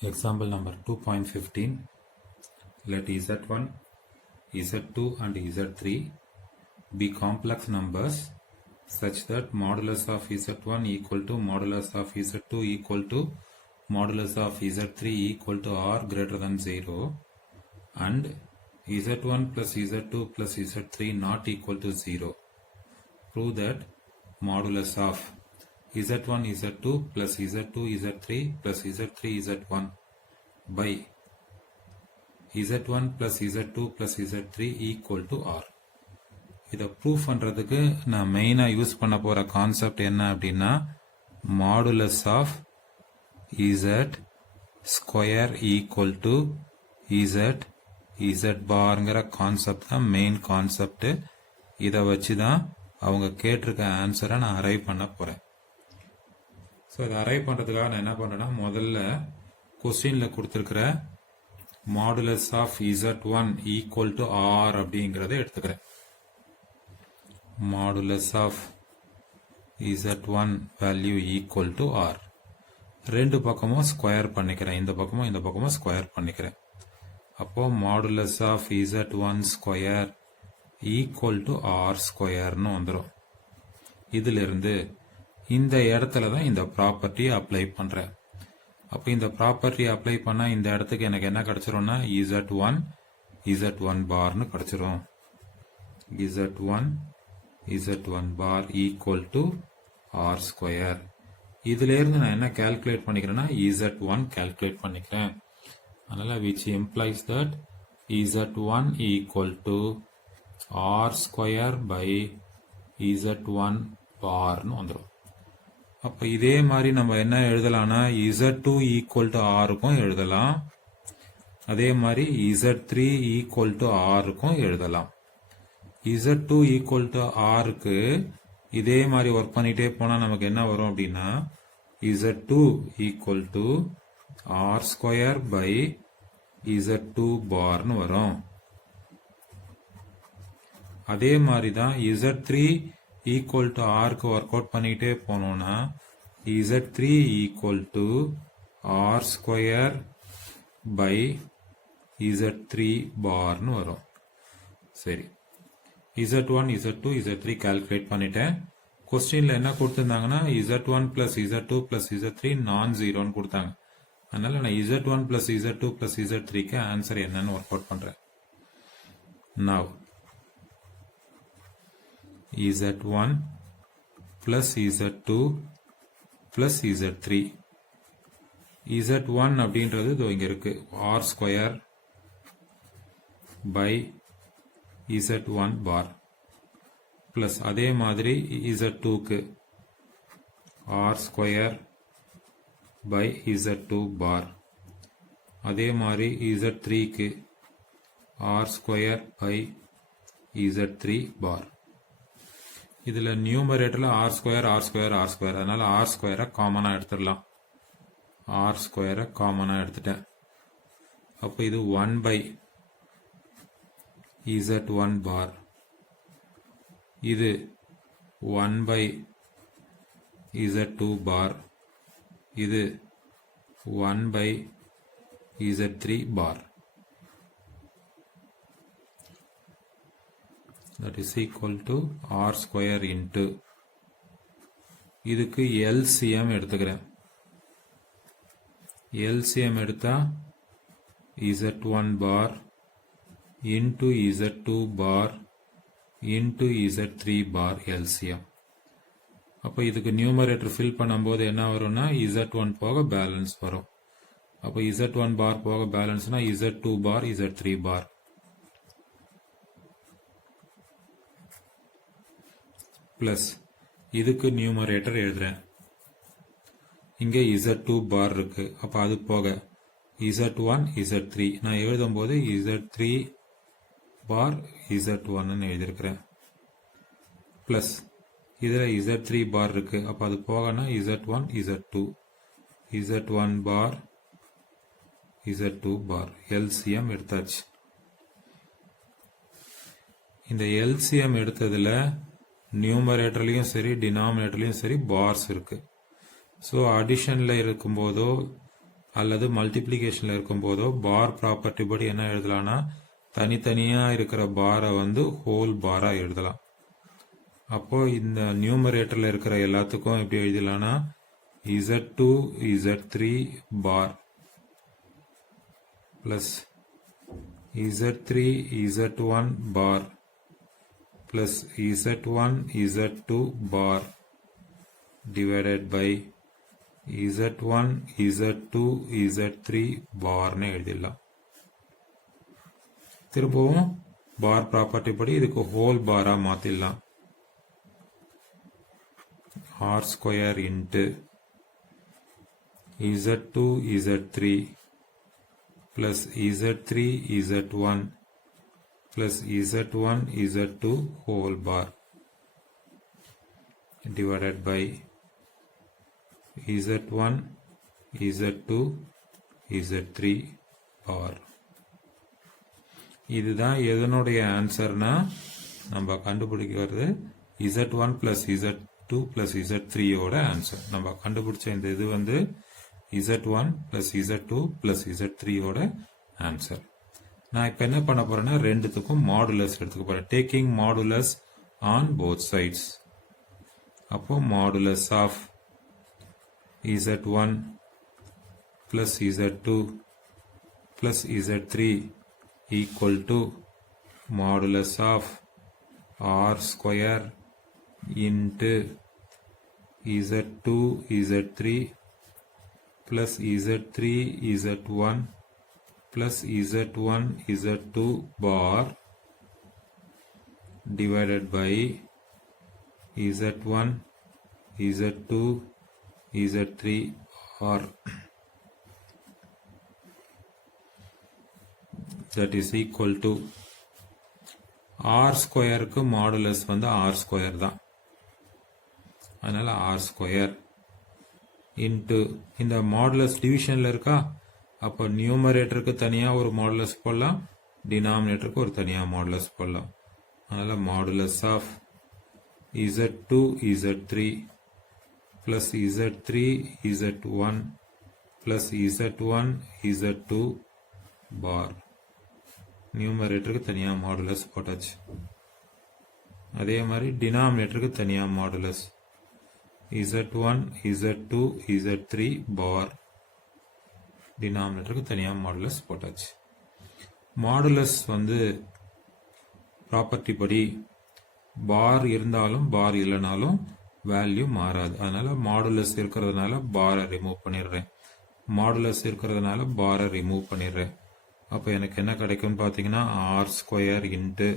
Example number 2.15. Let Z1, Z2 and Z3 be complex numbers such that modulus of Z1 equal to modulus of Z2 equal to modulus of Z3 equal to or greater than 0 and Z1 plus Z2 plus Z3 not equal to 0. Prove that modulus of Z1 Z2 plus Z2 Z3 plus Z3 Z1 by Z1 plus Z2 plus Z3 equal to R. இதை proof பண்ணுறதுக்கு நான் மெயினாக use பண்ண போகிற concept என்ன அப்படின்னா modulus of Z square equal to Z பார்ங்கிற concept தான் மெயின் கான்செப்ட். இதை வச்சு தான் அவங்க கேட்டிருக்க ஆன்சரை நான் அரைவ் பண்ண போகிறேன். ஸோ இதை அரைவ் பண்ணுறதுக்காக நான் என்ன பண்ணுறேன்னா முதல்ல கொஸ்டினில் கொடுத்துருக்கிற modulus of Z1 equal to R அப்படிங்கிறத எடுத்துக்கிறேன். Modulus of Z1 value equal to R. ரெண்டு பக்கமும் ஸ்கொயர் பண்ணிக்கிறேன். இந்த பக்கமும் ஸ்கொயர் பண்ணிக்கிறேன். அப்போ modulus of Z1 square equal to R ஸ்கொயர்னு வந்துடும். இதிலிருந்து இந்த இடத்துல தான் இந்த ப்ராப்பர்ட்டியை அப்ளை பண்ணுறேன். அப்போ இந்த ப்ராப்பர்ட்டியை அப்ளை பண்ணால் இந்த இடத்துக்கு எனக்கு என்ன கிடச்சிரும்னா Z1 பார்னு கிடச்சிரும். Z1 bar equal to R square. இதிலேருந்து நான் என்ன கால்குலேட் பண்ணிக்கிறேன்னா Z1 கால்குலேட் பண்ணிக்கிறேன். அதனால் which implies that Z1 equal to R square by Z1 பார்னு வந்துடும். அப்போ இதே மாதிரி நம்ம என்ன எழுதலாம்னா Z2 ஈக்குவல் டு ஆருக்கும் எழுதலாம். அதே மாதிரி Z3 ஈக்குவல் டு ஆருக்கும் எழுதலாம். Z2 ஈக்குவல் டு ஆருக்கு இதே மாதிரி ஒர்க் பண்ணிட்டே போனால் நமக்கு என்ன வரும் அப்படின்னா Z2 equal to R square by Z2 பார்னு வரும். அதே மாதிரி தான் Z3 ஈக்குவல் டு ஆருக்கு ஒர்க் அவுட் பண்ணிட்டே போனோம்னா Z3 equal to R square by Z3 பார்னு வரும். சரி, Z1, Z2, Z3 கால்குலேட் பண்ணிட்டேன். கொஸ்டின்ல என்ன கொடுத்திருந்தாங்கன்னா Z1 plus Z2 plus Z3 நான் ஜீரோன்னு கொடுத்தாங்க. அதனால நான் Z1 பிளஸ் Z2 பிளஸ் Z3க்கு ஆன்சர் என்னன்னு ஒர்க் அவுட் பண்றேன். Now Z1 plus Z2 plus Z3. Z1 அப்படின்றது இதோ இங்க இருக்கு R square by Z1 bar plus அதே மாதிரி Z2க்கு R square by Z2 bar. அதே மாதிரி Z3க்கு R square by Z3 bar. இதுல நியூமரேட்டர்ல ஆர் ஸ்கொயர் அதனால ஆர் ஸ்கொயரை காமனா எடுத்துடலாம். ஆர் ஸ்கொயரை காமனா எடுத்துட்டேன். அப்போ இது 1 பை Z1 பார். இது 1 பை Z2 பார். இது 1 by Z3 bar. that is equal to R square into இதுக்கு LCM எடுத்துக்கிறேன். LCM எடுத்தா Z1 bar into Z2 bar into Z3 bar LCM. அப்போ இதுக்கு நியூமரேட்டர் ஃபில் பண்ணும்போது என்ன வரும்னா Z1 போக பேலன்ஸ் வரும். அப்போ Z1 bar போக பேலன்ஸ்னா Z2 bar Z3 bar plus இதுக்கு நியூமரேட்டர் எழுதுறேன். இங்கே Z2 பார் இருக்கு. அப்போ அது போக Z1 Z3 நான் எழுதும் போது Z3 பார் Z1 எழுதியிருக்கிறேன். பிளஸ் இதில் Z3 பார் இருக்கு. அப்போ அது போகனா Z1 Z1 பார் Z2 பார். LCM எடுத்தாச்சு. இந்த LCM எடுத்ததுல நியூமரேட்டர்லையும் சரி டினாமினேட்டர்லையும் சரி பார்ஸ் இருக்கு. ஸோ அடிஷனில் இருக்கும்போதோ அல்லது மல்டிப்ளிகேஷன்ல இருக்கும் போதோ பார் ப்ராப்பர்ட்டி படி என்ன எழுதலாம்னா தனித்தனியா இருக்கிற பாரை வந்து ஹோல் பாரா எழுதலாம். அப்போ இந்த நியூமரேட்டர்ல இருக்கிற எல்லாத்துக்கும் எப்படி எழுதலாம்னா Z2 Z3 bar plus Z3 Z1 bar plus Z1 Z2 bar divided by Z1 Z2 Z3 பார்னு எழுதிடலாம். திரும்பவும் பார் ப்ராப்பர்ட்டி படி இதுக்கு ஹோல் பாரா மாத்திடலாம். R square into Z2 Z3 plus Z3 Z1 plus Z1 Z2 whole bar divided by Z1 Z2 Z3 bar. இதுதான் எதனுடைய ஆன்சர்னா நம்ம கண்டுபிடிக்கிறது Z1 plus Z2 plus Z3 ஓட ஆன்சர். நம்ம கண்டுபிடிச்ச இந்த இது வந்து Z1 plus Z2 plus Z3 ஓட ஆன்சர். நான் இப்ப என்ன பண்ண போறேன்னா ரெண்டுத்துக்கும் மாடுலஸ் எடுத்துக்க போறேன். Taking modulus on both sides. அப்போ modulus of Z1 plus Z2 plus Z3 equal to modulus of R square into Z2 Z3 plus Z3 Z1 plus Z1 Z2 bar divided by Z1 Z2 Z3 bar. That is equal to R square க்கு modulus வந்து R square தான். அதனால R square into இந்த modulus டிவிஷன்ல இருக்கா, அப்போ நியூமரேட்டருக்கு தனியா ஒரு modulus போடலாம், டினாமினேட்டருக்கு ஒரு தனியா மாடுலஸ் போடலாம். அதனால modulus of Z2 Z3 plus Z3 Z1 plus Z1 Z2 bar. நியூமரேட்டருக்கு தனியா மாடுலஸ் போட்டாச்சு. அதே மாதிரி டினாமினேட்டருக்கு தனியா மாடுலஸ் Z1 Z2 Z3 பார். டினாமினேட்டருக்கு தனியா மாடுலஸ் போட்டாச்சு. மாடுலஸ் வந்து ப்ராப்பர்ட்டி படி பார் இருந்தாலும் பார் இல்லைனாலும் வேல்யூ மாறாது. அதனால மாடுலஸ் இருக்கிறதுனால பாரை ரிமூவ் பண்ணிடுறேன், மாடுலஸ் இருக்கிறதுனால பாரை ரிமூவ் பண்ணிடுறேன். அப்போ எனக்கு என்ன கிடைக்கும்னு பார்த்தீங்கன்னா R square into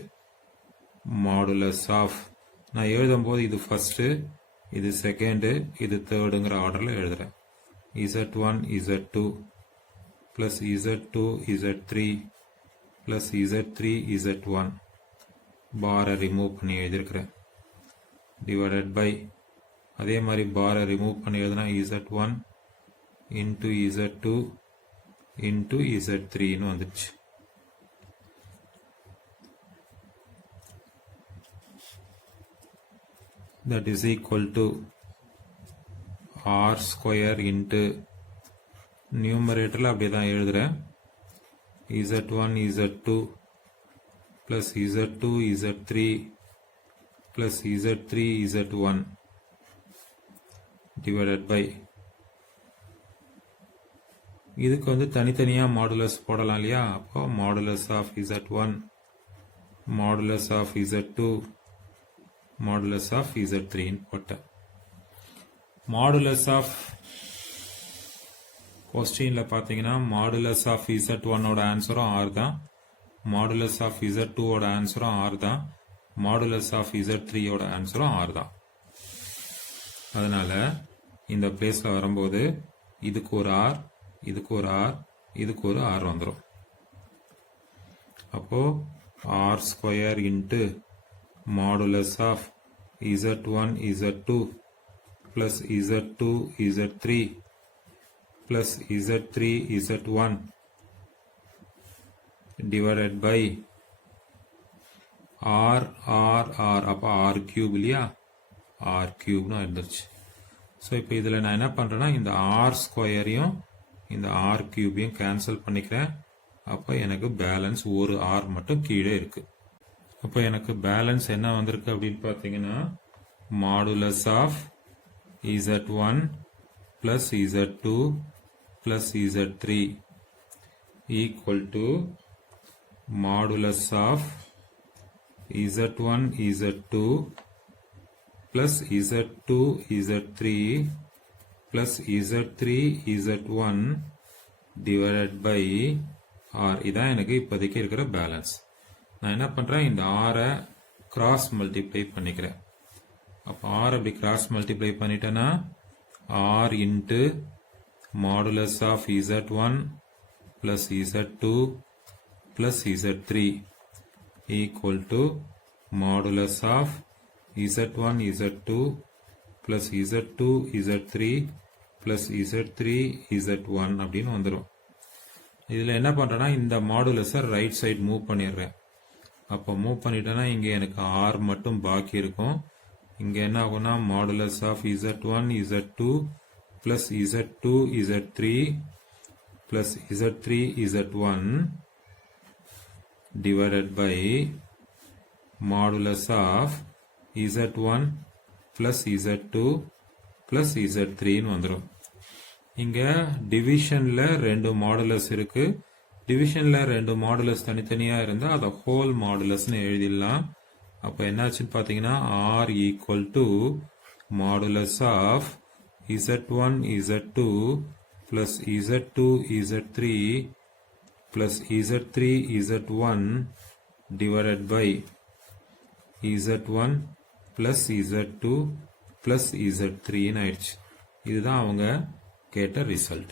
modulus of, நான் எழுதும் போது இது ஃபர்ஸ்ட், இது செகண்டு, இது தேர்டுங்கிற ஆர்டர்ல எழுதுறேன். Z1 Z2 plus Z2 Z3 plus Z3 Z1 பாரை ரிமூவ் பண்ணி எழுதியிருக்கிறேன். டிவைடட் பை அதே மாதிரி பாரை ரிமூவ் பண்ணி எழுதுனா Z1 இன்ட்டு Z2 இன்ட்டு Z3ன்னு வந்துடுச்சு. That is equal to R square into நியூமரேட்டர்ல அப்படியே தான் எழுதுறேன். Z1 Z2 plus Z2 Z3 plus Z3 Z1 divided by இதுக்கு வந்து தனித்தனியா மாடுலஸ் போடலாம் இல்லையா. அப்போ modulus of Z1 modulus of Z2 modulus of Z3ன்னு போட்டேன். மாடுலஸ் ஆஃப் கொஸ்டின்ல பாத்தீங்கன்னா மாடுலஸ் ஆஃப் Z1 ஓட ஆன்சரும் R தான், மாடுலஸ் ஆஃப் Z2 ஓட ஆன்சரும் R தான், மாடுலஸ் ஆஃப் Z3 ஓட ஆன்சரும் R தான். அதனால இந்த பிளேஸ்ல வரும்போது இதுக்கு ஒரு R, இதுக்கு ஒரு R, இதுக்கு ஒரு R வந்துடும். அப்போ R square into modulus of Z1 Z2 plus Z2 Z3 plus Z3 Z1 divided by R R R. அப்போ R கியூப் இல்லையா, R கியூப்னு இருந்துச்சு. ஸோ இப்போ இதில் நான் என்ன பண்ணுறேன்னா இந்த R ஸ்கொயரையும் இந்த ஆர் கியூபையும் கேன்சல் பண்ணிக்கிறேன். அப்போ எனக்கு பேலன்ஸ் ஒரு ஆர் மட்டும் கீழே இருக்கு. அப்போ எனக்கு பேலன்ஸ் என்ன வந்திருக்கு அப்படின்னு பார்த்தீங்கன்னா modulus of z1 plus z2 plus z3 equal to modulus of z1 z2 plus z2 z3 plus z3 z1 divided by r. இதான் எனக்கு இப்போதைக்கு இருக்கிற பேலன்ஸ். நான் என்ன பண்றேன், இந்த r கிராஸ் மல்டிப்ளை பண்ணிக்கிறேன். அப்போ r அப்படி கிராஸ் மல்டிப்ளை பண்ணிட்டேன்னா r into modulus of z1 plus z2 plus z3 equal to modulus of z1 z2 plus z2 z3 plus z3 z1 அப்படின்னு வந்துடும். இதில் என்ன பண்ணுறேன்னா இந்த மாடுலஸை ரைட் சைடு மூவ் பண்ணிடுறேன். அப்போ மூவ் பண்ணிட்டேன்னா இங்கே எனக்கு r மட்டும் பாக்கி இருக்கும். இங்கே என்ன ஆகும்னா modulus of z1 z2 plus z2 z3 plus z3 z1 divided by modulus of z1 plus z2 plus z3 ன்னு வந்துடும். இங்க டிவிஷன்ல ரெண்டு மாடுலஸ் இருக்கு. டிவிஷன்ல ரெண்டு மாடுலஸ் தனித்தனியா இருந்தா அதை ஹோல் மாடுலஸ்னு எழுதிடலாம். அப்ப என்னாச்சுன்னு பாத்தீங்கன்னா r equal to modulus of z1 z2 plus z2 z3 plus z3 z1 divided by z1 plus z2 plus z3 ன்னு ஆயிடுச்சு. இதுதான் அவங்க கேட்ட ரிசல்ட்.